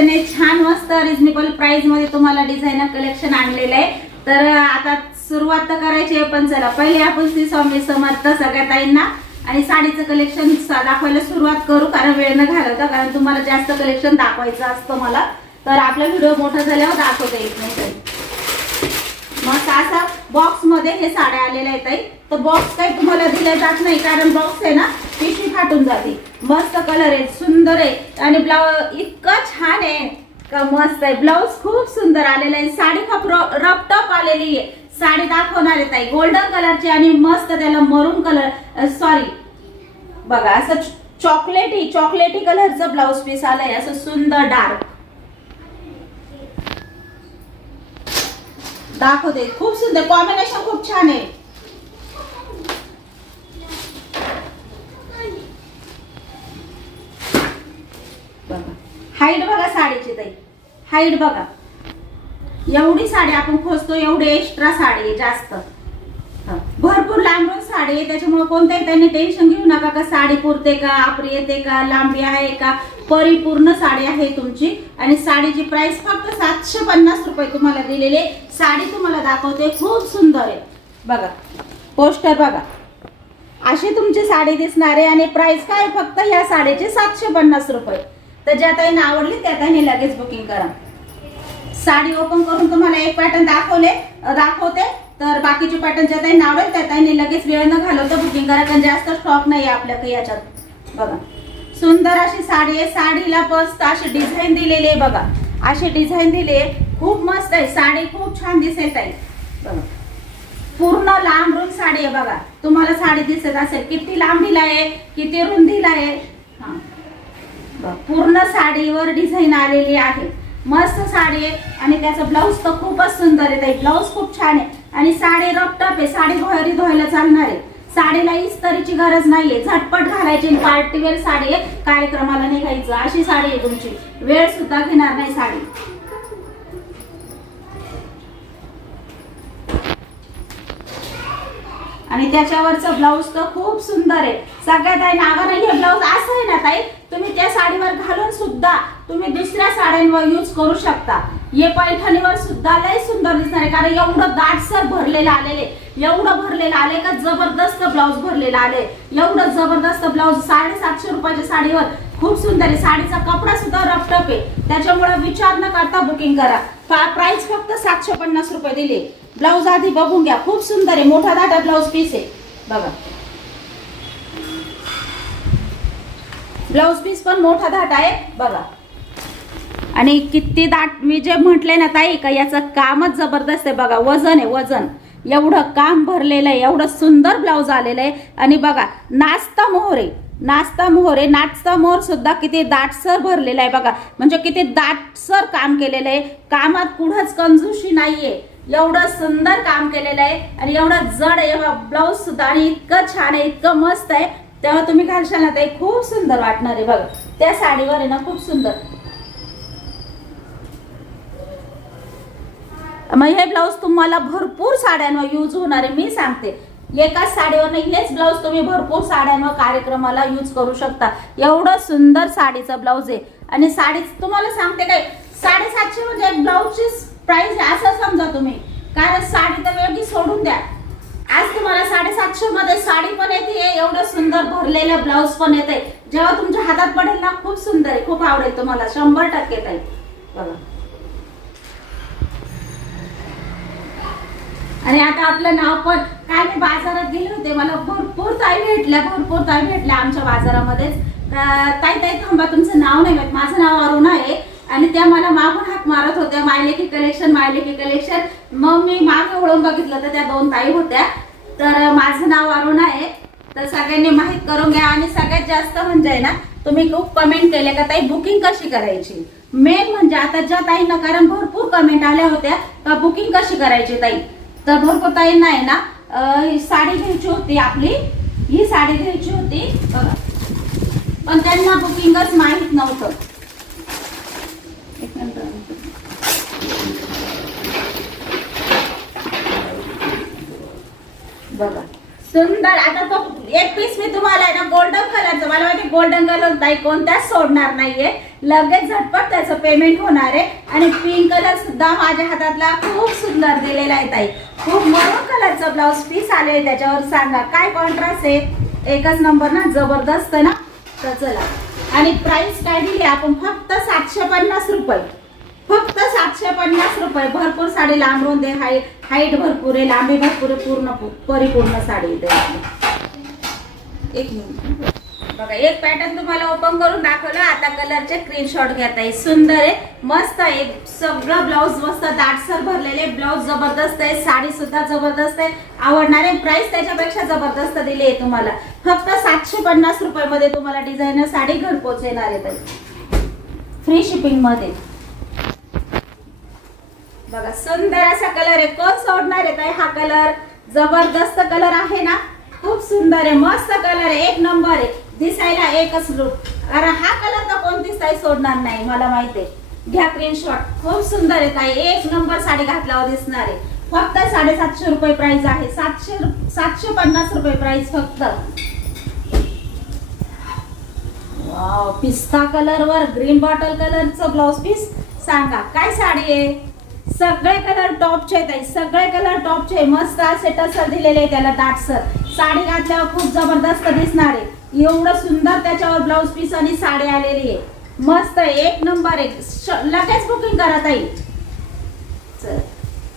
Collection आहे, छान मस्त रिजनेबल प्राइस मध्ये तुम्हाला डिझायनर कलेक्शन आणलेलं आहे. तर आता सुरुवात तर करायची आहे, पण चला पहिले आपण श्री स्वामी समर्थ सगळ्या ताईंना आणि साडीचं कलेक्शन दाखवायला सुरुवात करू, कारण वेळ न घालवता, कारण तुम्हाला जास्त कलेक्शन दाखवायचं असतं मला. तर आपला व्हिडिओ मोठा झाल्यावर दाखवता येत नाही काही. मग असा बॉक्स मध्ये हे साड्या आलेल्या आहेत ताई. तर बॉक्स काही तुम्हाला दिला जात नाही, कारण बॉक्स आहे ना पिशवी फाटून जाते. मस्त कलर आहे, सुंदर आहे आणि ब्लाउज इतकं छान आहे का मस्त आहे. ब्लाउज खूप सुंदर आलेला आहे. साडी खूप रफ टफ आलेली आहे. साडी दाखवणार आहे ताई गोल्डन कलरची आणि मस्त त्याला मरून कलर सॉरी बघा असं चॉकलेटी कलरचं ब्लाउज पीस आलंय, असं सुंदर डार्क दाखवते. खूप सुंदर कॉम्बिनेशन, खूप छान आहे. बघा हाईट बघा साडीची ताई, हाईट बघा. एवढी साडी आपण खोचतो, एवढे एक्स्ट्रा साडी आहे, जास्त भरपूर लांबून साडी आहे. त्याच्यामुळे कोणत्याही त्यांनी टेन्शन घेऊ नका का साडी पुरते का, आपरी येते का, लांबी आहे का, परिपूर्ण साडी आहे तुमची. आणि साडीची प्राइस फक्त 750 रुपये तुम्हाला दिलेले. साडी तुम्हाला दाखवते, खूप सुंदर आहे. बघा पोस्टर बघा, अशी तुमची साडी दिसणार आहे आणि प्राइस काय फक्त या साडीचे 750 रुपये. तर ज्या ताईंना आवडली त्या ताईंनी लगेच बुकिंग करा. साडी ओपन करून तुम्हाला एक पॅटर्न दाखवते. तर बाकीचे पॅटर्न ज्या ताईंना आवडेल त्या ताईंनी लगेच वेळ न घालवता बुकिंग करा, कारण जास्त स्टॉक नाही आहे आपल्याकडे याच्यात. बघा सुंदर अशी साडी आहे. साडीला मस्त अशी डिझाईन दिलेली आहे. बघा अशी डिझाईन दिली आहे, खूप मस्त आहे. साडी खूप छान दिसेल ताई. बघा पूर्ण लांब रुंद साडी आहे. बघा तुम्हाला साडी दिसत असेल किती लांबीला आहे, किती रुंदीला आहे. हा पूर्ण साडीवर डिझाईन आलेली आहे. मस्त साडी आहे आणि त्याचा ब्लाऊज तर खूपच सुंदर आहे ताई. ब्लाऊज खूप छान आहे आणि साडी रफ टफ आहे. साडी धुवायला चालणार आहे. साडीला इस्त्रीची गरज नाहीये, झटपट घालायची. पार्टीवेअर साडी आहे, कार्यक्रमाला निघायचं अशी साडी आहे तुमची. वेळ सुद्धा घेणार नाही साडी. आणि त्याच्यावरचं ब्लाऊज तर खूप सुंदर आहे. सगळ्यात आहे नावानं हे ब्लाऊज असं आहे ना ताई, तुम्ही त्या साडीवर घालून सुद्धा तुम्ही दुसऱ्या साड्यांवर यूज करू शकता. हे पैठणीवर सुद्धा लय सुंदर दिसणार आहे, कारण एवढं दाटसर भरलेलं आलेले, एवढं भरलेलं आले का जबरदस्त ब्लाऊज भरलेला आले. एवढं जबरदस्त ब्लाऊज 750 रुपयाच्या साडीवर खूप सुंदर आहे. साडीचा कपडा सुद्धा रफटफ आहे, त्याच्यामुळे विचार न करता बुकिंग करा. प्राइस फक्त 750 रुपये दिले. ब्लाऊज आधी बघून घ्या, खूप सुंदर आहे. मोठा दाटा ब्लाऊज पीस आहे. बघा ब्लाऊज पीस पण मोठा दाट आहे. बघा आणि किती दाट, मी जे म्हटले ना ताई का याचं कामच जबरदस्त आहे. बघा वजन आहे, वजन एवढं काम भरलेलं आहे. एवढं सुंदर ब्लाऊज आलेलं आहे. आणि बघा नाचता मोहर आहे, नाचता मोहर सुद्धा किती दाटसर भरलेला आहे. बघा म्हणजे किती दाटसर काम केलेलं आहे. कामात कुठंच कंजूशी नाहीये. एवढं सुंदर काम केलेलं आहे आणि एवढं जड आहे ब्लाऊज सुद्धा. आणि इतकं छान आहे, इतकं मस्त आहे. तेव्हा तुम्ही घालशाल ना ते खूप सुंदर वाटणार आहे. बघा त्या साडीवर आहे ना खूप सुंदर. मग हे ब्लाऊज तुम्हाला भरपूर साड्यांवर यूज होणार आहे. मी सांगते एकाच साडीवर नाही, हेच ब्लाऊज तुम्ही भरपूर साड्यांवर कार्यक्रमाला यूज करू शकता. एवढं सुंदर साडीचं ब्लाऊज आहे. आणि साडी तुम्हाला सांगते काय 750 म्हणजे ब्लाऊजची प्राइस असं समजा तुम्ही, कारण साडी तर वेगळी सोडून द्या. आज तुम्हाला 750 मध्ये साडी पण येते, एवढं सुंदर भरलेलं ब्लाऊज पण येते. जेव्हा तुमच्या हातात पडेल ना खूप सुंदर आहे, खूप आवडेल तुम्हाला 100% ताई. बघा आणि आता आपलं नाव पण काय, मी बाजारात गेले होते, मला भरपूर ताई भेटल्या आमच्या बाजारामध्येच. ताई थांबा, तुमचं नाव नाही माहित. माझं नाव अरुणा आहे आणि त्या मला मागून हाक मारत होत्या, मायलेकी कलेक्शन. मग मी मागे वळून बघितलं तर त्या 2 ताई होत्या. तर माझं नाव अरुणा आहे. तर सगळ्यांनी माहित करून घ्या. आणि सगळ्यात जास्त म्हणजे ना तुम्ही खूप कमेंट केले का ताई बुकिंग कशी करायची. मेन म्हणजे आता ज्या ताईंना, कारण भरपूर कमेंट आल्या होत्या का बुकिंग कशी करायची ताई. तर भरपूर ताईंना आहे ना ही साडी घ्यायची होती, आपली ही साडी घ्यायची होती. बघा पण त्यांना बुकिंगच माहित नव्हतं. एक मिनिट बघा सुंदर. आता तो एक पीस मी तुम्हाला आहे ना गोल्डन कलरचा, मला माहिती गोल्डन कलर ताई कोणत्याच सोडणार नाहीये. लगेच झटपट त्याचं पेमेंट होणार आहे. आणि पिंक कलर सुद्धा माझ्या हातातला खूप सुंदर दिलेला आहे ताई. खूप मरून कलरचा ब्लाऊज पीस आले त्याच्यावर. सांगा काय कॉन्ट्रास्ट आहे, एकच नंबर ना, जबरदस्त ना. तर चला, आणि प्राइस काय दिली आपण फक्त 750 रुपये, फक्त 750 रुपये. भरपूर साडी लांबून दे, हाईट भरपूर आहे, लांबी भरपूर आहे, पूर्ण परिपूर्ण साडी आहे. एक मिनिट बघा, एक पॅटर्न तुम्हाला ओपन करून दाखवलं. आता कलरचे स्क्रीनशॉट घेता येईल. सुंदर आहे, मस्त आहे, सगळं ब्लाऊज मस्त दाटसर भरलेले. ब्लाऊज जबरदस्त आहे, साडी सुद्धा जबरदस्त आहे, आवडणार आहे. प्राइस त्याच्यापेक्षा जबरदस्त दिली आहे तुम्हाला. फक्त 750 रुपये मध्ये तुम्हाला डिझायनर साडी घरपोच येणार आहे, फ्री शिपिंग मध्ये. बघा सुंदर असा कलर आहे, कोण सोडणार आहे हा कलर. जबरदस्त कलर आहे ना, खूप सुंदर आहे, मस्त कलर आहे, एक नंबर आहे. दिसायला एकच लुक. अरे हा कलर तर कोणतीच ताई सोडणार नाही, मला माहिती आहे. घ्या स्क्रीनशॉट. खूप सुंदर आहे ताई, एक नंबर साडी घातल्यावर दिसणार आहे. फक्त 750 रुपये प्राइस आहे. 750 रुपये प्राइस फक्त. वाव, पिस्ता कलर वर ग्रीन बॉटल कलरचं ब्लाउज पीस. सांगा काय साडी आहे. सगळे कलर टॉपचे आहेत, सगळे कलर टॉपचे. मस्त असे टसर दिलेले त्याला दाटसर. साडी घातल्यावर खूप जबरदस्त दिसणार आहे. एवढं सुंदर त्याच्यावर ब्लाउज पीस आणि साडी आलेली आहे. मस्त एक नंबर आहे. लगेच बुकिंग करा ताई.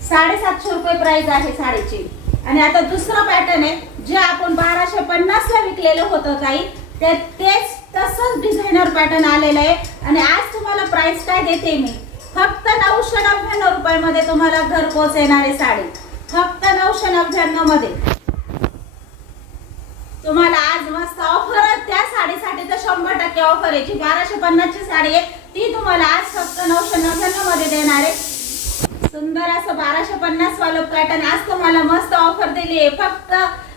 750 रुपये प्राइस आहे साडीची. आणि आता दुसरा पॅटर्न आहे जे आपण 1250 ला विकलेलं होतं ताई, तेच तसंच डिझायनर पॅटर्न आलेलं आहे. आणि आज तुम्हाला प्राइस काय देते मी, फक्त 999 रुपये मध्ये तुम्हाला घरपोच येणारी साडी. फक्त 999 मध्ये तुम्हाला आज मस्त ऑफर. त्या साडीसाठी तर 100% ऑफर आहे. जी 1250 ची साडी आहे ती तुम्हाला आज फक्त 999 मध्ये देणार आहे. सुंदर असं 1250 वालं पॅटर्न आज तुम्हाला मस्त ऑफर दिली आहे. फक्त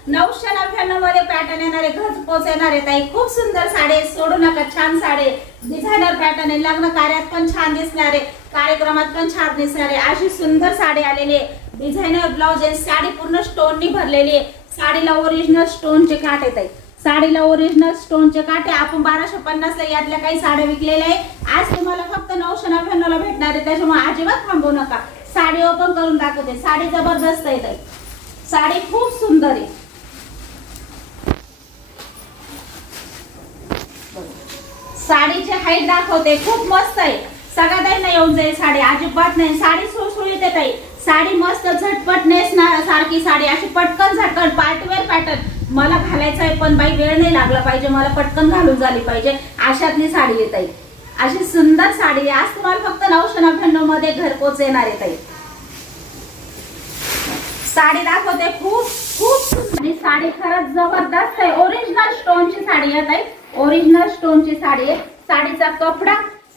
999 मध्ये पॅटर्न येणार आहे, घरपोच येणार आहे ताई. खूप सुंदर साडी आहे, सोडू नका. छान साडी, डिझायनर पॅटर्न आहे. लग्न कार्यात पण छान दिसणार आहे, कार्यक्रमात पण छान दिसणार आहे. अशी सुंदर साडी आलेली आहे. डिझायनर ब्लाउज आहे, साडी पूर्ण स्टोननी भरलेली आहे. साडीला ओरिजिनल स्टोनचे काठ येत आहे. साडीला ओरिजिनल स्टोनचे काठ आहे. आपण 1250 ला यातल्या काही साड्या विकलेल्या आहे. आज तुम्हाला फक्त 999 ला भेटणार आहे. त्याच्यामुळे अजिबात थांबू नका. साडी ओपन करून दाखवते. साडी जबरदस्त आहे ताई, साडी खूप सुंदर आहे. साडीची हाईट दाखवते, खूप मस्त आहे. सगळ्यांना येऊन जाईल साडी, अजिबात नाही. साडी सुळसुळीत आहे ताई. साडी मस्त झटपट नेसणार सारखी साडी, अशी पटकन झटकन पार्टीवेअर पॅटर्न. मला घालायचं आहे पण बाई वेळ नाही लागला पाहिजे, मला पटकन घालून झाली पाहिजे, अशातली साडी येत आहे. अशी सुंदर साडी आज तुम्हाला फक्त 999 मध्ये घरपोच येणार आहे ताई. साडी दाखवते, खूप खूप सुंदर साडी, खरंच जबरदस्त आहे. ओरिजिनल स्टोनची साडी आहे ताई, ओरिजिनल स्टोनची साडी आहे.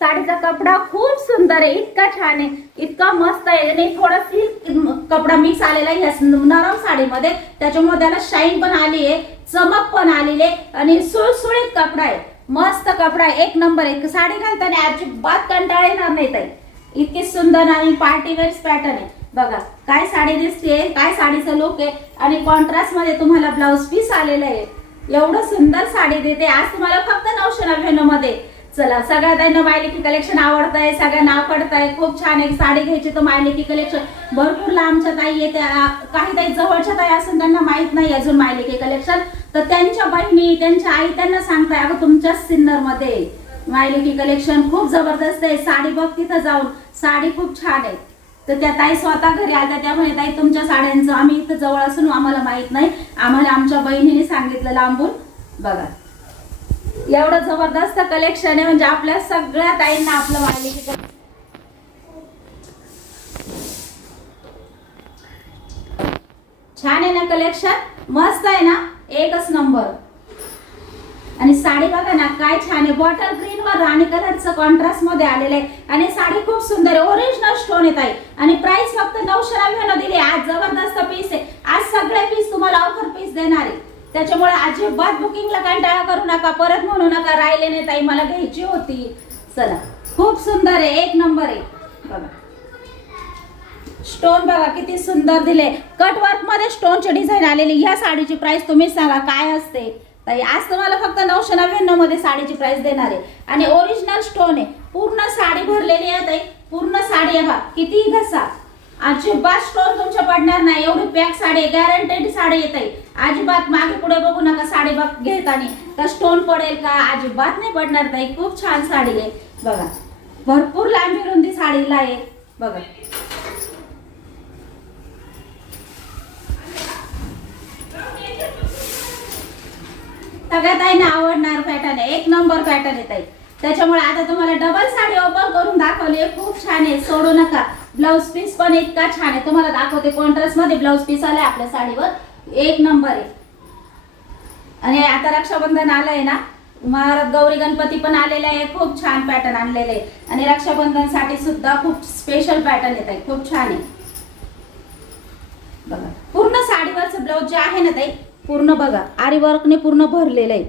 साडीचा कपडा खूप सुंदर आहे, इतका छान आहे, इतका मस्त आहे. आणि थोडा सिल्क कपडा मिक्स आलेला आहे या नरम साडीमध्ये, त्याच्यामुळे त्याला शाईन पण आली आहे, चमक पण आलेली आहे. आणि सुळसुळीत कपडा आहे, मस्त कपडा आहे, एक नंबर आहे. साडी घालताना अजिबात कंटाळा येणार नाही ताई. इतकी सुंदर आणि पार्टीवेअर पॅटर्न आहे. बघा काय साडी दिसते, काय साडीचं लुक आहे. आणि कॉन्ट्रास्ट मध्ये तुम्हाला ब्लाउज पीस आलेलं आहे. एवढं सुंदर साडी देते आज तुम्हाला फक्त 999 मध्ये. चला, सगळ्यांना मायलेकी कलेक्शन आवडतंय, सगळ्यांना आवडतंय, खूप छान आहे. साडी घ्यायची तर मायलेकी कलेक्शन. भरपूर लांबच्या ताई येते, काही ताई जवळच्या ताई असून त्यांना माहित नाही अजून मायलेकी कलेक्शन, तर त्यांच्या बहिणी त्यांच्या आई त्यांना सांगताय अगं तुमच्याच सिन्नर मध्ये मायलेकी कलेक्शन खूप जबरदस्त आहे, साडी बघ तिथं जाऊन, साडी खूप छान आहे. तर त्या ताई स्वतः घरी आल्या, त्यामुळे ताई तुमच्या साड्यांचं आम्ही इथं जवळ असून आम्हाला माहित नाही, आम्हाला आमच्या बहिणीने सांगितलं लांबून. बघा एवढं जबरदस्त कलेक्शन आहे, म्हणजे आपल्या सगळ्या ताईंना आपलं मायलेकी छान आहे ना, कलेक्शन मस्त आहे ना, एकच नंबर. आणि साडी बघा ना काय छान आहे, बॉटल ग्रीन वर राणी कलरचं कॉन्ट्रास्ट मध्ये आलेलं आहे. आणि साडी खूप सुंदर आहे, ओरिजिनल स्टोन येत आहे. आणि प्राइस फक्त 999 दिली. आज जबरदस्त पीस आहे, आज सगळे पीस तुम्हाला ऑफर पीस देणार आहे. त्याच्यामुळे अजिबात बुकिंगला कंटाळा करू नका, परत म्हणू नका राहिले नाही ताई मला घ्यायची होती. चला, खूप सुंदर आहे, एक नंबर आहे. बघा स्टोन बघा किती सुंदर दिले, कटवर्क मध्ये स्टोनची डिझाईन आलेली. ह्या साडीची प्राइस तुम्ही सांगा काय असते ताई. आज तुम्हाला फक्त 999 मध्ये साडीची प्राइस देणार आहे. आणि ओरिजिनल स्टोन आहे, पूर्ण साडी भरलेली आहे ताई, पूर्ण साडी आहे बघा, किती घसा अजिबात स्टोन तुमच्या पडणार नाही, एवढी पॅक साडी गॅरंटेड साडी येत आहे. अजिबात मागे पुढे बघू नका साडी बघ घेताना का स्टोन पडेल का, अजिबात नाही पडणार ताई. खूप छान साडी आहे बघा, भरपूर लांबी रुंदी साडीला आहे बघा. सगळ्यात आहे ना आवडणार पॅटर्न आहे, एक नंबर पॅटर्न आहे ताई. त्याच्यामुळे आता तुम्हाला डबल साडी ओपन करून दाखवली, खूप छान आहे, सोडू नका. ब्लाउज पीस पण इतका छान आहे, तुम्हाला दाखवते. कॉन्ट्रास्ट मध्ये ब्लाउज पीस आलाय आपल्या साडीवर, एक नंबर आहे. आणि आता रक्षाबंधन आलंय ना, महाराज गौरी गणपती पण आलेले आहे, खूप छान पॅटर्न आणलेले आहे. आणि रक्षाबंधन साठी सुद्धा खूप स्पेशल पॅटर्न येत आहे, खूप छान आहे बघा. पूर्ण साडीवरचं ब्लाउज जे आहे ना ताई, पूर्ण बघा आरी वर्कने पूर्ण भरलेलं आहे,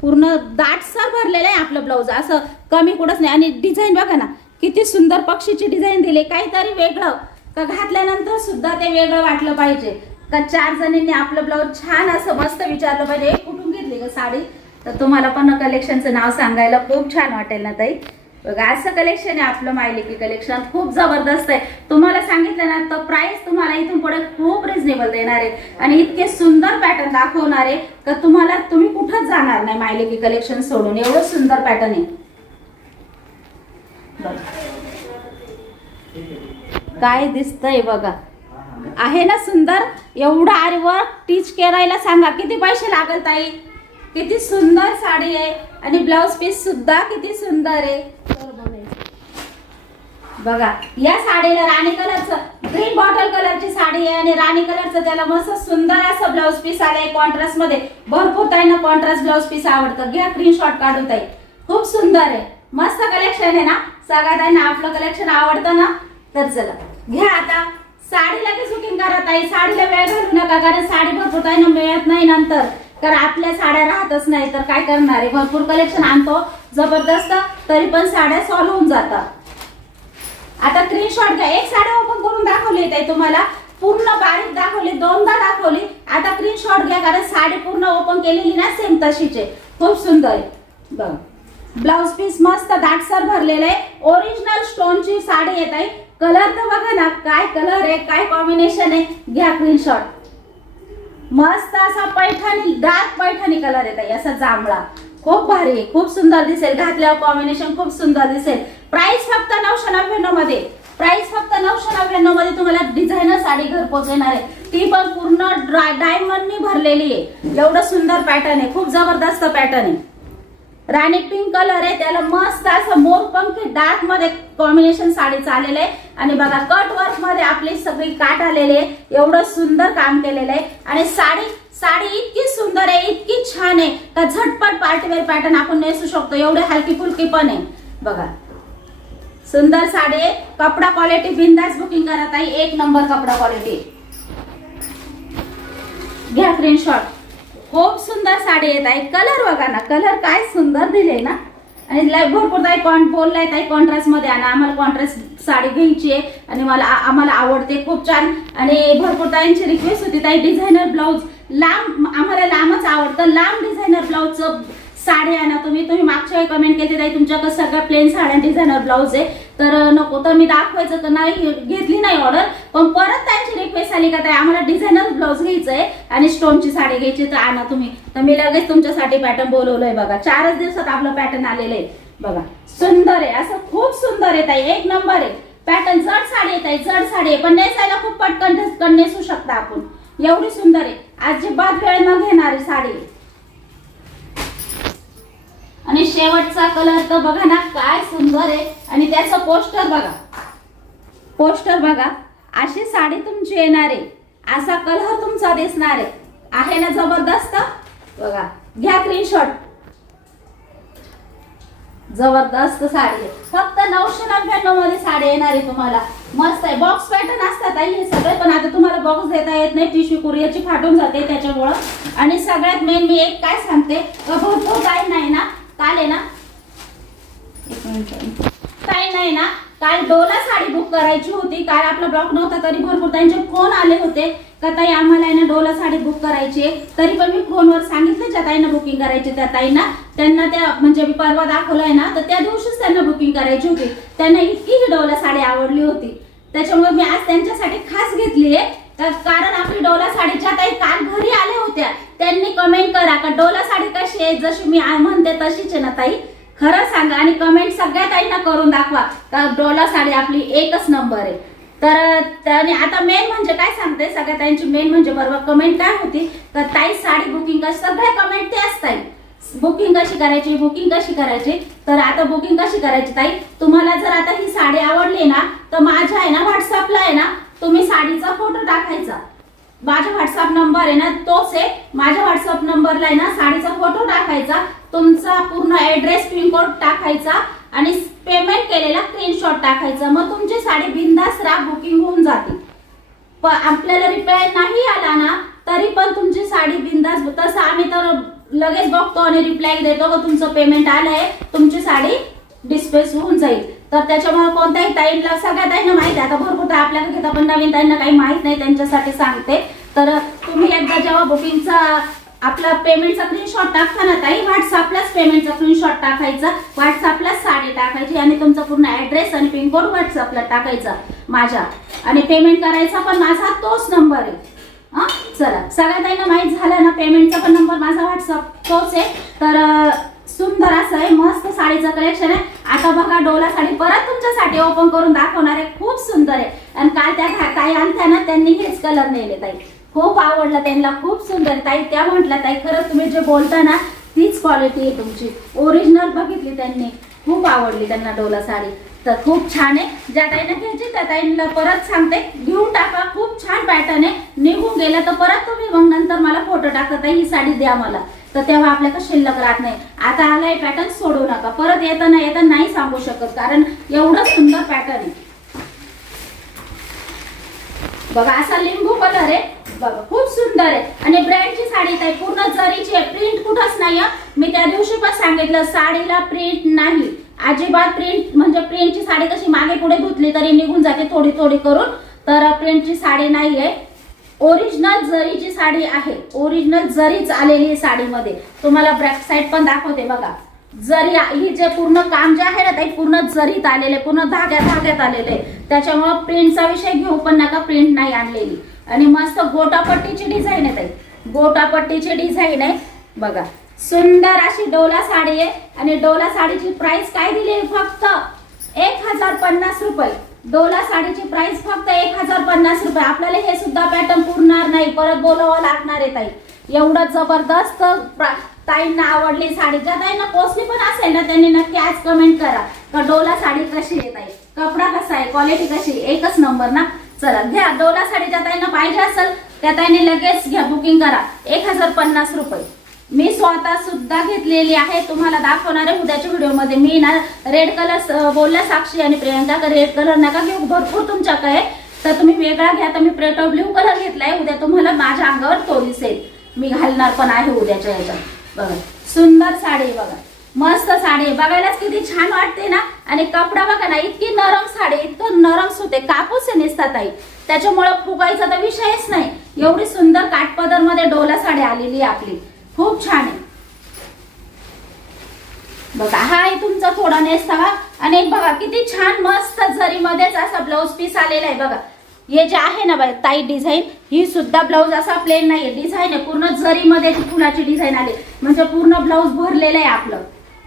पूर्ण दाटसर भरलेलं आहे आपलं ब्लाउज, असं कमी कुठंच नाही. आणि डिझाईन बघा ना, किती सुंदर पक्षीची डिझाईन दिली, काहीतरी वेगळं का घातल्यानंतर सुद्धा ते वेगळं वाटलं पाहिजे का. 4 जणींनी आपलं ब्लाउज छान असं मस्त विचारलं पाहिजे, कुठून घेतली का साडी, तर तुम्हाला पण कलेक्शनचं नाव सांगायला खूप छान वाटेल ना ताई. बघा असं कलेक्शन आहे आपलं मायलेकी कलेक्शन, खूप जबरदस्त आहे. तुम्हाला सांगितलं ना तर प्राइस तुम्हाला इथून पुढे खूप रिजनेबल देणार आहे आणि इतके सुंदर पॅटर्न दाखवणार आहे का तुम्ही कुठंच जाणार नाही मायलेकी कलेक्शन सोडून, एवढं सुंदर पॅटर्न आहे. काय दिसतंय बघा, आहे ना सुंदर. एवढा आरी वर्क टीच करायला सांगा किती पैसे लागल ताई. किती सुंदर साडी आहे आणि ब्लाउज पीस सुद्धा किती सुंदर आहे बघा. या साडीला राणी कलरचं, ग्रीन बॉटल कलरची साडी आहे आणि राणी कलरचं त्याला मस्त सुंदर असं ब्लाउज पीस आलंय कॉन्ट्रास्ट मध्ये. भरपूर ताईंना कॉन्ट्रास्ट ब्लाउज पीस आवडतं, घ्या स्क्रीनशॉट काढून ताई, खूप सुंदर आहे, मस्त कलेक्शन आहे ना. सगळ्या ताईंना आपलं कलेक्शन आवडतं ना, तर चला घ्या आता साडी लगेच बुकिंग करा ताई. साडीला वेळ घालू नका, कारण साडी भरपूर ताईंना मिळत नाही नंतर, कारण आपल्या साड्या राहतच नाही तर काय करणार आहे. भरपूर कलेक्शन आणतो जबरदस्त, तरी पण साड्या सॉल्व होऊन जातात. आता स्क्रीनशॉट घ्या. एक साडी ओपन करून दाखवली ताई तुम्हाला, पूर्ण बारीक दाखवली, 2दा दाखवली. आता स्क्रीनशॉट घ्या, कारण साडी पूर्ण ओपन केलेली ना सेम तशीच आहे, खूप सुंदर आहे बघ. ब्लाउज पीस मस्त दाटसर भरलेलं आहे, ओरिजिनल स्टोनची साडी येत आहे. कलर तर बघा ना, काय कलर आहे, काय कॉम्बिनेशन आहे, घ्या स्क्रीनशॉट. मस्त असा पैठणी, डार्क पैठणी कलर येत आहे, असा जांभळा, खूप भारी आहे, खूप सुंदर दिसेल घातल्यावर, कॉम्बिनेशन खूप सुंदर दिसेल. प्राइस फक्त 999 मध्ये, प्राइस फक्त 999 मध्ये तुम्हाला डिझायनर साडी घरपोच येणार आहे, ती पण पूर्ण डायमंडनी भरलेली आहे. एवढं सुंदर पॅटर्न आहे, खूप जबरदस्त पॅटर्न आहे. राणी पिंक कलर आहे, त्याला मस्त असं मोरपंखी डार्क मध्ये कॉम्बिनेशन साडीचं आलेलं आहे. आणि बघा कट वर्क मध्ये आपली सगळी काठ आलेली आहे, एवढं सुंदर काम केलेलं आहे. आणि साडी इतकी सुंदर आहे, इतकी छान आहे का झटपट पार्टीवेअर पॅटर्न आपण नेसू शकतो, एवढे हलकी फुलकी पण आहे बघा. सुंदर साडी आहे, कपडा क्वालिटी बिंदास बुकिंग करा ताई, एक नंबर कपडा क्वालिटी. घ्या स्क्रीनशॉट. खूप सुंदर साडी येत आहे. कलर बघा ना, कलर काय सुंदर दिले ना. आणि भरपूर ताई बोललाय ताई कॉन्ट्रास्ट मध्ये आणा, आम्हाला कॉन्ट्रास्ट साडी घ्यायची आहे आणि आम्हाला आवडते खूप छान. आणि भरपूर ताईंची रिक्वेस्ट होती ताई डिझायनर ब्लाउज लांब, आम्हाला लांबच आवडतं, लांब डिझायनर ब्लाउजचं साडी आणा तुम्ही मागच्या कमेंट केली ताई तुमच्याकडे सगळ्या प्लेन साड्या डिझायनर ब्लाउज आहे, तर नको, तर मी दाखवायचं तर नाही घेतली नाही ऑर्डर. पण परत त्यांची रिक्वेस्ट आली का ताई आम्हाला डिझायनर ब्लाउज घ्यायचं आहे आणि स्टोनची साडी घ्यायची, तर आणा तुम्ही. तर मी लगेच तुमच्यासाठी पॅटर्न बोलवलंय बघा. 4च दिवसात आपलं पॅटर्न आलेलं आहे बघा. सुंदर आहे, असं खूप सुंदर आहे ताई, एक नंबर आहे पॅटर्न. जड साडी आहे ताई, जड साडी आहे, पण नेसायला खूप पटकन नेसू शकता आपण, एवढी सुंदर आहे, अजिबात वेळ न घेणारी साडी. आणि शेवटचा कलर तर बघा ना, काय सुंदर आहे. आणि त्याचं पोस्टर बघा, अशी साडी तुमची येणार आहे, असा कलर तुमचा दिसणार आहे ना जबरदस्त बघा. घ्या स्क्रीनशॉट. जबरदस्त साडी आहे, फक्त 999 मध्ये साडी येणार आहे तुम्हाला. मस्त आहे, बॉक्स पॅटर्न असतात आई हे सगळे, पण आता तुम्हाला बॉक्स देता येत नाही, पिशवी कुरिअरची फाटून जाते त्याच्यामुळं. आणि सगळ्यात मेन मी एक काय सांगते, भरपूर काही नाही ना, काल आहे ना, काही नाही ना, काल डोला साडी बुक करायची होती, काल आपला ब्लॉक नव्हता, तरी भरपूर त्यांचे फोन आले होते का ताई आम्हाला आहे ना डोला साडी बुक करायची आहे. तरी पण मी फोनवर सांगितलं ज्या ताईंना बुकिंग करायची त्या ताईंना, त्यांना त्या म्हणजे मी परवा दाखवलाय ना, तर त्या दिवशीच त्यांना बुकिंग करायची होती. त्यांना इतकी ही डोला साडी आवडली होती, त्याच्यामुळे मी आज त्यांच्यासाठी खास घेतली आहे. कारण आपली डोला साडीच्या ताई काल घरी आल्या होत्या, त्यांनी कमेंट करा का डोला साडी कशी आहे, जशी मी म्हणते तशीच आहे ना ताई, खरं सांगा. आणि कमेंट सगळ्या ताईंना करून दाखवा का डोला साडी आपली एकच नंबर आहे. तर आता मेन म्हणजे काय सांगते, सगळ्या ताईंची मेन म्हणजे बरोबर कमेंट काय होती तर ताई साडी बुकिंग कर, सगळ्या कमेंट ते असतात बुकिंग कशी करायची, बुकिंग कशी करायची. तर आता बुकिंग कशी करायची ताई, तुम्हाला जर आता ही साडी आवडली ना, तर माझ्या आहे ना व्हॉट्सअपला आहे ना, तुम्ही साडीचा फोटो टाकायचा. माझा व्हॉट्सअप नंबर आहे ना तोच आहे, माझ्या व्हॉट्सअप नंबरला आहे ना साडीचा फोटो टाकायचा, तुमचा पूर्ण ऍड्रेस पिनकोड टाकायचा आणि पेमेंट केलेला स्क्रीनशॉट टाकायचा. मग तुमची साडी बिंदास बुकिंग होऊन जाते. पण आपल्याला रिप्लाय नाही आला ना तरी पण तुमची साडी बिंदास, तसं आम्ही तर लगेच बघतो आणि रिप्लाय देतो की तुमचं पेमेंट आलंय, तुमची साडी डिस्पॅच होऊन जाईल. तर त्याच्यामुळे कोणत्याही ताईंना, सगळ्या ताईंना माहिती आहे, आता भरपूर आपल्याला घेता पण नवीन ताईंना काही माहित नाही, त्यांच्यासाठी सांगते. तर तुम्ही एकदा जेव्हा बुकिंगचा आपला पेमेंटचा स्क्रीनशॉट टाकता ना ताई, व्हॉट्सअपलाच पेमेंटचा स्क्रीनशॉट टाकायचा, व्हॉट्सअपलाच साडी टाकायची आणि तुमचा पूर्ण ऍड्रेस आणि पिनकोड व्हॉट्सअपला टाकायचा माझ्या, आणि पेमेंट करायचा पण माझा तोच नंबर आहे. हा चला, सगळ्या ताईंना माहित झालं ना, पेमेंटचा पण नंबर माझा व्हॉट्सअप तोच आहे. तर सुंदर असं आहे, मस्त साडीचं कलेक्शन आहे. आता बघा डोला साडी परत तुमच्यासाठी ओपन करून दाखवणार आहे, खूप सुंदर आहे. आणि काल त्या ताई आलत्या ना, त्यांनी हेच कलर नेले ताई, खूप आवडला त्यांना, खूप सुंदर ताई. त्या म्हटल्या ताई खरंच तुम्ही जे बोलता ना तीच क्वालिटी आहे तुमची, ओरिजिनल बघितली त्यांनी, खूप आवडली त्यांना डोला साडी. तर खूप छान आहे. ज्या ताईंना घ्यायची त्या ताईंना परत सांगते घेऊन टाका, खूप छान पॅटर्न आहे. निघून गेलं तर परत तुम्ही मग नंतर मला फोटो टाकता ही साडी द्या मला, तर तेव्हा आपल्याला शिल्लक राहत नाही. आता आलाय पॅटर्न सोडू नका, परत येता नाही सांगू शकत, कारण एवढं सुंदर पॅटर्न आहे. बघा असा लिंबू कलर आहे, बघा खूप सुंदर आहे. आणि ब्रँडची साडी आहे, पूर्ण जरीची आहे, प्रिंट कुठंच नाही. मी त्या दिवशी पण सांगितलं साडीला प्रिंट नाही अजिबात. प्रिंट म्हणजे प्रिंटची साडी कशी मागे पुढे धुतली तरी निघून जाते थोडी थोडी करून, तर प्रिंटची साडी नाहीये, ओरिजिनल जरीची साडी आहे. ओरिजिनल जरीच आलेली साडीमध्ये तुम्हाला बॅक साइड पण दाखवते बघा. जरी ही जे पूर्ण काम जे आहे ना ते पूर्ण जरीत आलेले, पूर्ण धाग्यात आलेले, त्याच्यामुळे प्रिंटचा विषय घेऊ पण नका, प्रिंट नाही आणलेली. आणि मस्त गोटापट्टीची डिझाईन आहे ताई, गोटापट्टीची डिझाईन आहे बघा, सुंदर अशी डोला साडी आहे. आणि डोला साडीची प्राइस काय दिली आहे, फक्त 1050 रुपये. डोला साडीची प्राइस फक्त 1050 रुपये. आपल्याला हे सुद्धा पॅटर्न पुरणार नाही, परत बोलावं लागणार आहे ताई. एवढं जबरदस्त ताईंना आवडली साडी. ज्या ताईंना पोचली पण असेल ना त्यांनी नक्की आज कमेंट करा का डोला साडी कशी आहे ताई, कपडा कसा आहे, क्वालिटी कशी, एकच नंबर ना. चला घ्या डोला साडी, ज्या ताईंना पाहिजे असेल त्या ताईंनी लगेच घ्या, बुकिंग करा. 1050 रुपये. मी स्वतः सुद्धा घेतलेली आहे, तुम्हाला दाखवणार आहे उद्याच्या व्हिडिओ मध्ये. मी ना रेड कलर बोलल्या साक्षी आणि प्रियंका का रेड कलर नका घेऊ, भरपूर तुमच्याकडे आहे, तर तुम्ही वेगळा घ्या. तर मी प्लेट ऑफ ब्ल्यू कलर घेतलाय, उद्या तुम्हाला माझ्या अंगावर तो दिसेल, मी घालणार पण आहे उद्याच्या याच्यात. बघा सुंदर साडी, बघा मस्त साडी, बघायलाच किती छान वाटते ना. आणि कपडा बघा ना, इतकी नरम साडी, इतकं नरम सुते, कापूस आहे नेसतात ताई, त्याच्यामुळे फुगायचा तर विषयच नाही. एवढी सुंदर काठपदर मध्ये डोला साडी आलेली आहे आपली, खूप छान आहे बघा. हा आहे तुमचा थोडा नेसता. आणि बघा किती छान मस्त जरी मध्येच असा ब्लाउज पीस आलेला आहे बघा. हे जे आहे ना बाई ताई डिझाईन, ही सुद्धा ब्लाउज असा प्लेन नाहीये, डिझाईन आहे पूर्ण जरी मध्ये फुलाची डिझाईन आली, म्हणजे पूर्ण ब्लाउज भरलेलं आहे आपलं.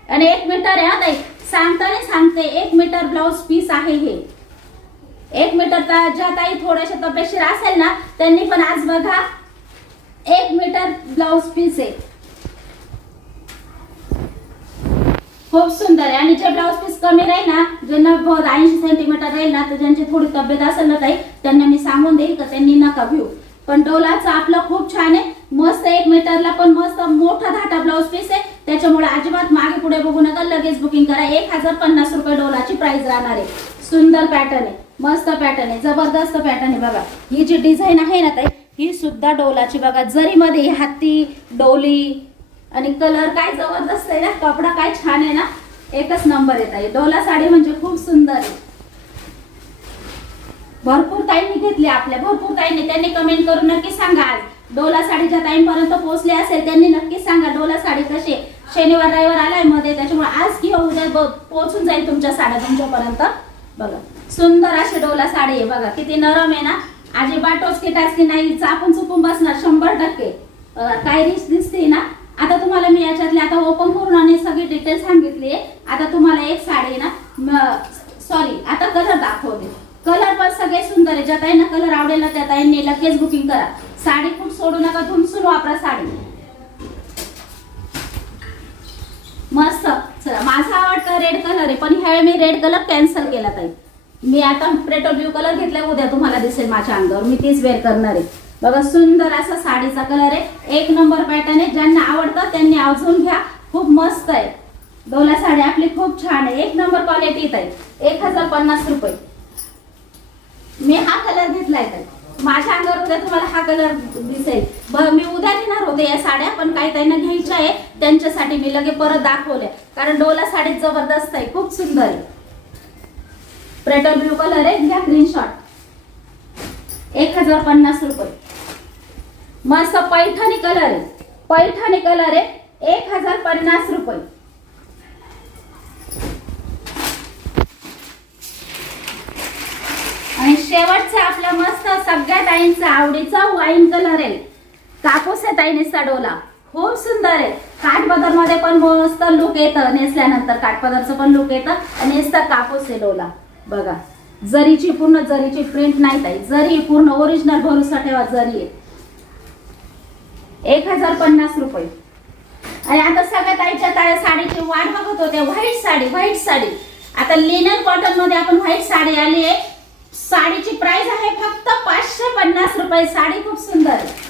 आणि 1 मीटर आहे हा ताई, सांगताना सांगते 1 मीटर ब्लाउज पीस आहे हे. 1 मीटर. ज्या ताई थोड्याशा तब्येतशीर असेल ना त्यांनी पण आज बघा 1 मीटर ब्लाउज पीस आहे, खूप सुंदर आहे. आणि जे ब्लाउज पीस कमी राहील ना, ज्यांना 80 सेंटीमीटर राहील ना, तर ज्यांची थोडी तब्येत असेल ना ताई त्यांना मी सांगून देईल का त्यांनी नका घेऊ. पण डोलाचं आपलं खूप छान आहे, मस्त 1 मीटरला पण मस्त मोठा धाटा ब्लाउज पीस आहे, त्याच्यामुळे अजिबात मागे पुढे बघू नका, लगेच बुकिंग करा. 1050 रुपये डोलाची प्राइस राहणार आहे. सुंदर पॅटर्न आहे, मस्त पॅटर्न आहे, जबरदस्त पॅटर्न आहे बघा. ही जी डिझाईन आहे ना ताई ही सुद्धा डोलाची बघा, जरी मध्ये हाती डोली, आणि कलर काय जबरदस्त आहे ना, कपडा काय छान आहे ना, एकच नंबर येत आहे. डोला साडी म्हणजे खूप सुंदर आहे. भरपूर ताईंनी घेतली आपल्या, भरपूर ताईंनी, त्यांनी कमेंट करून नक्की सांगा. आज डोला साडी ज्या ताईंपर्यंत पोहोचले असेल त्यांनी नक्की सांगा डोला साडी कशी आहे. शनिवार रविवार आलाय मध्ये, त्याच्यामुळे आज किंवा उद्या पोहोचून जाईल तुमच्या साड्या तुमच्यापर्यंत. बघा सुंदर अशी डोला साडी आहे, बघा किती नरम आहे ना, अजिबात टोचकी टाचकी नाही, चापून चुपून बसणार 100%. काय रिच दिसते ना. आता तुम्हाला मी याच्यातले आता ओपन करून आणि सगळी डिटेल सांगितली आहे. आता तुम्हाला एक साडी ना, सॉरी आता कलर दाखवते. कलर पण सगळे सुंदर आहे. ज्या ताईंना कलर आवडेल ना त्या ताईंनी लगेच बुकिंग करा. साडी खूप सोडू नका, धुमसून वापरा साडी. मस्त. चला माझा आवडता रेड कलर आहे, पण ह्यावेळी मी रेड कलर कॅन्सल केला ताई. मी आता पेट्रोल ब्ल्यू कलर घेतलाय, उद्या तुम्हाला दिसेल माझ्या अंगावर, मी तीच वेअर करणार आहे. बघा सुंदर असा साडीचा कलर आहे, एक नंबर पॅटर्न आहे. ज्यांना आवडतं त्यांनी आवर्जून घ्या, खूप मस्त आहे. डोला साडी आपली खूप छान आहे, एक नंबर क्वालिटीत आहे. 1050 रुपये. मी हा कलर घेतलाय ताई, माझ्या अंगावर उद्या तुम्हाला हा कलर दिसेल. मी उद्या घेणार होते या साड्या, पण काही ताईंना घ्यायच्या आहे त्यांच्यासाठी मी लगे परत दाखवल्या, कारण डोला साडी जबरदस्त आहे, खूप सुंदर आहे. पेट्रोल ब्ल्यू कलर आहे, घ्या स्क्रीनशॉट. 1050 रुपये. मस्त पैठणी कलर आहे, पैठणी कलर आहे, 1050 रुपये. आणि शेवटचा आपला मस्त सगळ्या ताईंचा आवडीचा वाईन कलर आहे, कापूस आहे ताई निस्ता डोला, खूप सुंदर आहे. काठपदर मध्ये पण मस्त लुक येतं, नेसल्यानंतर काठपदरचं पण लुक येतं. आणि निस्ता कापूस आहे डोला. बघा जरीची, पूर्ण जरीची प्रिंट नाही ताई, जरी पूर्ण ओरिजिनल भरोसा ठेवा, जरी आहे. 1050 रुपये. आणि आता सगळ्या ताईच्या साडीची वाट बघत होत्या, व्हाईट साडी, व्हाईट साडी. आता लिनन कॉटन मध्ये आपण व्हाईट साडी आली आहे. साडीची प्राइस आहे फक्त 550 रुपये. साडी खूप सुंदर आहे.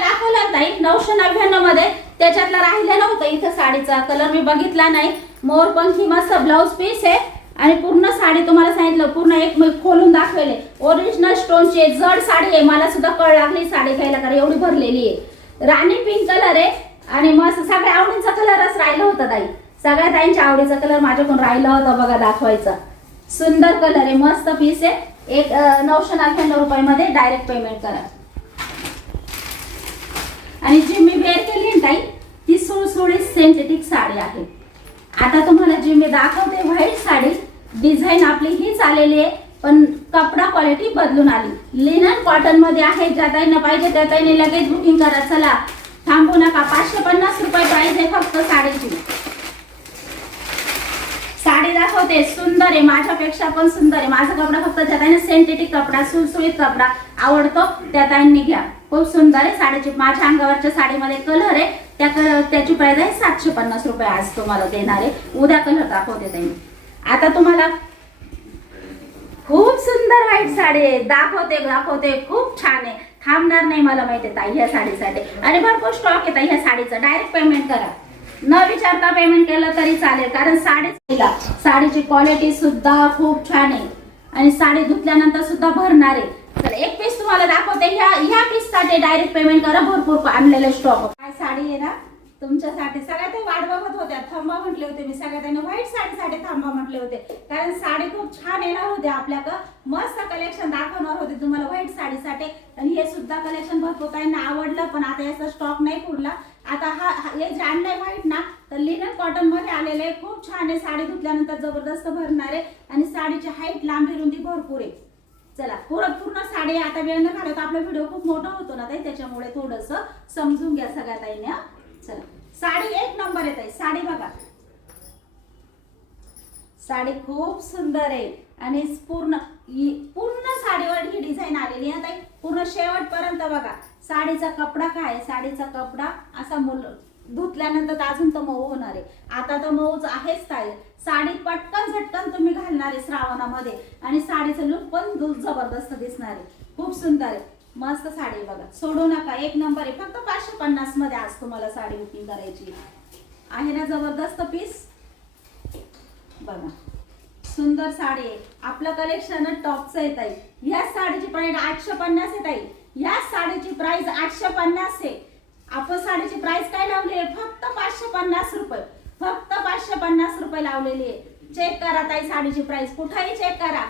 दाखवलं ताई 999 मध्ये, त्याच्यातला राहिलेला होता इथं साडीचा कलर, मी बघितला नाही. मोरपंखी मस्त ब्लाउज पीस आहे आणि पूर्ण साडी तुम्हाला सांगितलं, पूर्ण एक मी खोलून दाखवले. ओरिजिनल स्टोनची जड साडी आहे. मला सुद्धा कळ लागली साडी घ्यायला, कारण एवढी भरलेली आहे. राणी पिंक कलर आहे आणि मस्त सगळ्या आवडीचा कलरच राहिला होता ताई. सगळ्या ताईंच्या आवडीचा कलर माझ्याकडून राहिला होता, बघा दाखवायचा. सुंदर कलर आहे, मस्त पीस आहे. 999 रुपये मध्ये डायरेक्ट पेमेंट करा. आणि जी मी वेअर केली आहे ताई, ती सुळसुळीत सिंथेटिक साडी आहे. आता तुम्हाला जी मी दाखवते व्हाईट साडी, डिझाईन आपली हीच आलेली आहे, पण कपडा क्वालिटी बदलून आली. लिनन कॉटन मध्ये आहे. ज्या ताईंना पाहिजे त्या ताईंनी लगेच बुकिंग करा. चला थांबू नका. 550 रुपये प्राइस आहे फक्त साडीची. साडी दाखवते, सुंदर आहे, माझ्यापेक्षा पण सुंदर आहे. माझा कपडा फक्त ज्या ताईंना सिंथेटिक कपडा, सुळसुळीत कपडा आवडतो त्या ताईंनी घ्या. खूप सुंदर आहे साडीची. माझ्या अंगावरच्या साडीमध्ये कलर आहे, त्याची प्राइस आहे 750 रुपये. आज तुम्हाला देणार आहे, उद्या कलर दाखवते त्यांनी. आता तुम्हाला खूप सुंदर व्हाईट साडी आहे, दाखवते खूप छान आहे. थांबणार नाही मला माहिती आहे ताई ह्या साडीसाठी. आणि भरपूर स्टॉक आहे ताई ह्या साडीचा. डायरेक्ट पेमेंट करा, न विचारता पेमेंट केलं तरी चालेल, कारण साडीची क्वालिटी सुद्धा खूप छान आहे आणि साडी धुतल्यानंतर सुद्धा भरणार आहे. तर एक पीस तुम्हाला दाखवते, ह्या पीस साठी डायरेक्ट पेमेंट करा. भरपूर आणलेले स्टॉक. काय साडी आहे ना तुमच्यासाठी. सगळ्या ते वाट बघत होत्या, थांबा म्हटले होते मी. सगळ्या त्यांना व्हाईट साडीसाठी थांबा म्हटले होते, कारण साडी खूप छान येणार होते आपल्याकडं. मस्त कलेक्शन दाखवणार होते तुम्हाला व्हाईट साडीसाठी. आणि हे सुद्धा कलेक्शन भरपूर काहींना आवडलं, पण आता याचा स्टॉक नाही पुरला. आता हे जे आणलंय व्हाईट ना, तर लिनन कॉटन मध्ये आलेले खूप छान आहे. साडी धुतल्यानंतर जबरदस्त भरणार आहे आणि साडीची हाईट, लांबी, रुंदी भरपूर आहे. चला पूर्ण साडी. आता वेळ न घालवता आपला व्हिडिओ खूप मोठा होतो ना ताई, त्याच्यामुळे थोडस समजून घ्या सगळ्या ताईने. चला साडी एक नंबर आहे ताई. साडी बघा, साडी खूप सुंदर आहे आणि पूर्ण साडीवर ही डिझाईन आलेली आहे ताई. पूर्ण शेवटपर्यंत बघा. साडीचा कपडा काय, साडीचा कपडा असा धुतल्यानंतर अजून तर मऊ होणार आहे. आता तर मऊच आहेच ताई. साडी पटकन झटकन तुम्ही घालणार आहे श्रावणामध्ये आणि साडीचं लुक पण जबरदस्त दिसणार आहे. खूप सुंदर आहे, मस्त साडी बघा, सोडू नका. एक नंबर आहे. फक्त 550 मध्ये आज तुम्हाला साडी बुकिंग करायची आहे ना. जबरदस्त पीस बघा, सुंदर साडी आहे. आपलं कलेक्शन टॉपचं आहे ताई. या साडीची प्राइस 850 आहे ताई. या साडीची प्राइस 850 आहे. आपण साडीची प्राइस काय लावली आहे, फक्त 550 रुपये. फक्त 550 रुपये लावलेली आहे. चेक करा ताई साडीची प्राइस, कुठेही चेक करा.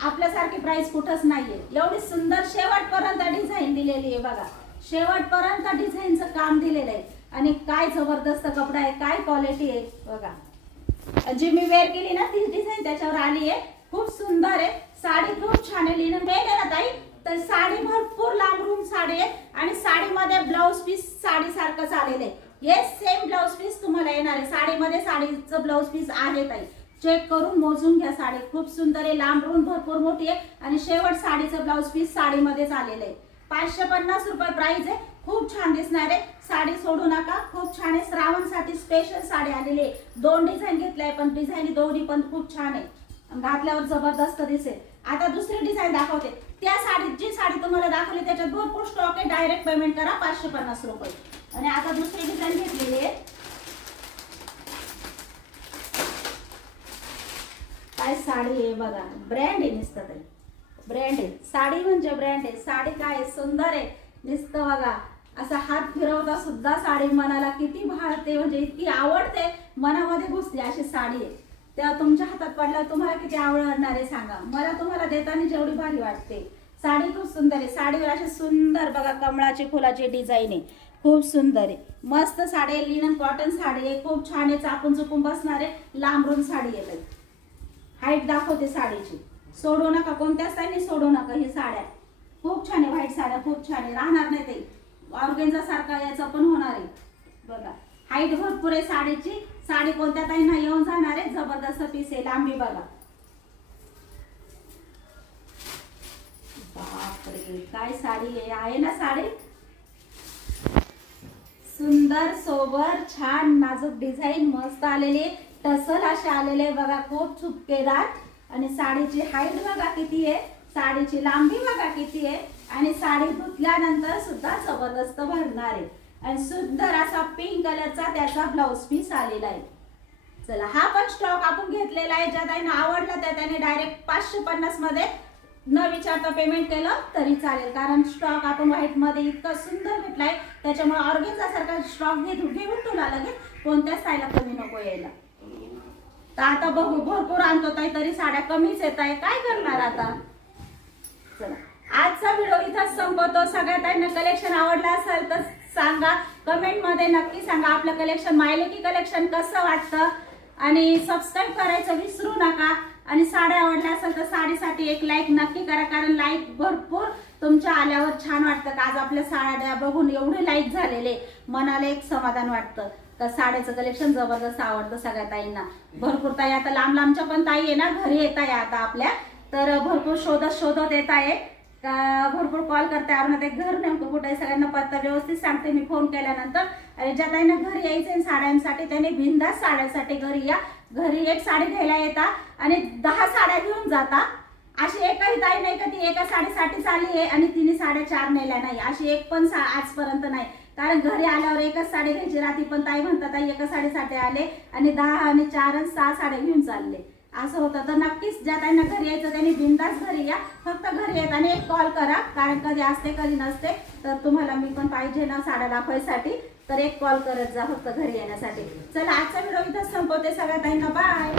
आपल्यासारखी प्राइस कुठंच नाहीये. एवढी सुंदर शेवटपर्यंत डिझाईन दिलेली आहे बघा. शेवटपर्यंत डिझाईनचं काम दिलेलं आहे. आणि काय जबरदस्त कपडा आहे, काय क्वालिटी आहे बघा. जी मी वेअर केली ना तीच डिझाईन त्याच्यावर आली आहे. खूप सुंदर आहे साडी, खूप छान आहे. लिनन मेन आहे ना ताई, तर साडी भरपूर लांबरूम साडी आहे आणि साडीमध्ये ब्लाऊज पीस साडी सारखंच आलेलं आहे. हे सेम ब्लाऊज पीस तुम्हाला येणार आहे. साडीमध्ये साडीचं ब्लाऊज पीस आहे ताई, चेक करून मोजून घ्या. साडी खूप सुंदर आहे, लांबरून भरपूर मोठी आहे आणि शेवट साडीचं ब्लाऊज पीस साडीमध्येच आलेलं आहे. 550 रुपये प्राइस आहे. खूप छान दिसणार आहे साडी, सोडू नका. खूप छान आहे, श्रावणसाठी स्पेशल साडी आलेली आहे. 2 डिझाईन घेतलाय पण डिझाईन दोन्ही पण खूप छान आहे, घातल्यावर जबरदस्त दिसेल. आता दुसरी डिझाईन दाखवते. त्या साडीत जी साडी तुम्हाला दाखवली त्याच्यात भरपूर स्टॉक आहे, डायरेक्ट पेमेंट करा 550 रुपये. आणि आता दुसरी डिझाईन घेतलेली आहे. काय साडी आहे बघा, ब्रँड आहे नुसतं तरी, ब्रँड आहे साडी म्हणजे ब्रँड आहे. साडी काय सुंदर आहे नुसतं बघा, असा हात फिरवता सुद्धा साडी मनाला किती भाळते, म्हणजे इतकी आवडते, मनामध्ये घुसते अशी साडी आहे. तेव्हा तुमच्या हातात पडल्यावर तुम्हाला किती आवडणार आहे सांगा. मला तुम्हाला देताना जेवढी भारी वाटते. साडी खूप सुंदर आहे. साडीवर अशी सुंदर बघा कमळाची फुलाची डिझाईन आहे, खूप सुंदर आहे. मस्त साडी आहे, लिनन कॉटन साडी आहे, खूप छान आहे. चापून चुपून बसणार आहे, लांबरून साडी येते. हाईट दाखवते साडीची, सोडू नका, कोणत्याच ताईंनी सोडू नका. ही साड्या खूप छान आहे, व्हाईट साड्या खूप छान आहे, राहणार नाही ते ऑर्गेन्झा सारखा याचा पण होणार आहे बघा. हाईट भरपूर आहे साडीची. साडी कोणत्या ताईंना येऊन जाणार आहे, जबरदस्त पीस आहे. लांबी बघा, बापरे काय साडी आहे ना साडी, सुंदर सोबर छान नाजूक डिझाईन मस्त आलेली, टसल असे आलेले बघा, खूप चुपकेदार. आणि साडीची हाईट बघा किती आहे, साडीची लांबी बघा किती आहे. आणि साडी धुतल्यानंतर सुद्धा जबरदस्त भरणार आहे. आणि सुंदर असा पिंक कलरचा त्याचा ब्लाऊज पीस आलेला आहे. चला हा पण स्टॉक आपण घेतलेला आहे. ज्या ताईंना आवडला त्या त्याने डायरेक्ट 550 मध्ये न विचारता पेमेंट केलं तरी चालेल, कारण स्टॉक आपण व्हाईट मध्ये इतका सुंदर भेटलाय, त्याच्यामुळे ऑर्गेन्झा सारखा स्टॉक घेऊन तुला लगेच कोणत्याच स्टाईलला कमी नको यायला. तर आता बघू, भरपूर आणतो ताई तरी साड्या कमीच येत आहे, काय करणार आता. चला आजचा व्हिडिओ इथंच संपवतो. सगळ्या ताईंना कलेक्शन आवडलं असेल तर सांगा, कमेंट मध्ये नक्की सांगा आपलं कलेक्शन, मायलेकी कलेक्शन कसं वाटतं. आणि सबस्क्राईब करायचं विसरू नका. आणि साड्या आवडल्या असेल तर साडीसाठी एक लाईक नक्की करा, कारण लाईक भरपूर तुमच्या आल्यावर छान वाटतं. का आज आपल्या साड्या बघून एवढे लाईक झालेले, मनाला एक समाधान वाटतं. तर साड्याचं कलेक्शन जबरदस्त आवडतं सगळ्या ताईंना. भरपूर ताई आता लांब लांबच्या पण ताई आहे ना, घरी येत आहे आता आपल्या, तर भरपूर शोधत येत आहे. भरपूर कॉल करते, अरुणा ते घर नेमकं कुठे आहे, सगळ्यांना पत्ता व्यवस्थित सांगते मी फोन केल्यानंतर. आणि ज्या ताईंना घरी यायचं साड्यांसाठी त्याने बिनधास्त साड्यांसाठी घरी या. घरी एक साडी घ्यायला येता आणि 10 साड्या घेऊन जाता. अशी एकही ताई नाही का ती एका साडीसाठी आली आहे आणि तिने साड्या 4 नेल्या नाही, अशी एक पण आजपर्यंत नाही. कारण घरी आल्यावर एकच साडी घ्यायची राहती, पण ताई म्हणतात ताई एका साडीसाठी आले आणि 10 आणि 4 आणि 6 साड्या घेऊन चालले, असं होतं. तर नक्कीच ज्या ताईंना घरी यायचं त्यांनी बिनधास्त घरी या. फक्त घरी येत आणि एक कॉल करा, कारण कधी असते कधी नसते. तर तुम्हाला मी पण पाहिजे ना साड्या दाखवायसाठी, तर एक कॉल करत जा फक्त घरी येण्यासाठी. चला आजचा व्हिडिओ इथंच संपवते. सगळ्या ताईंना बाय.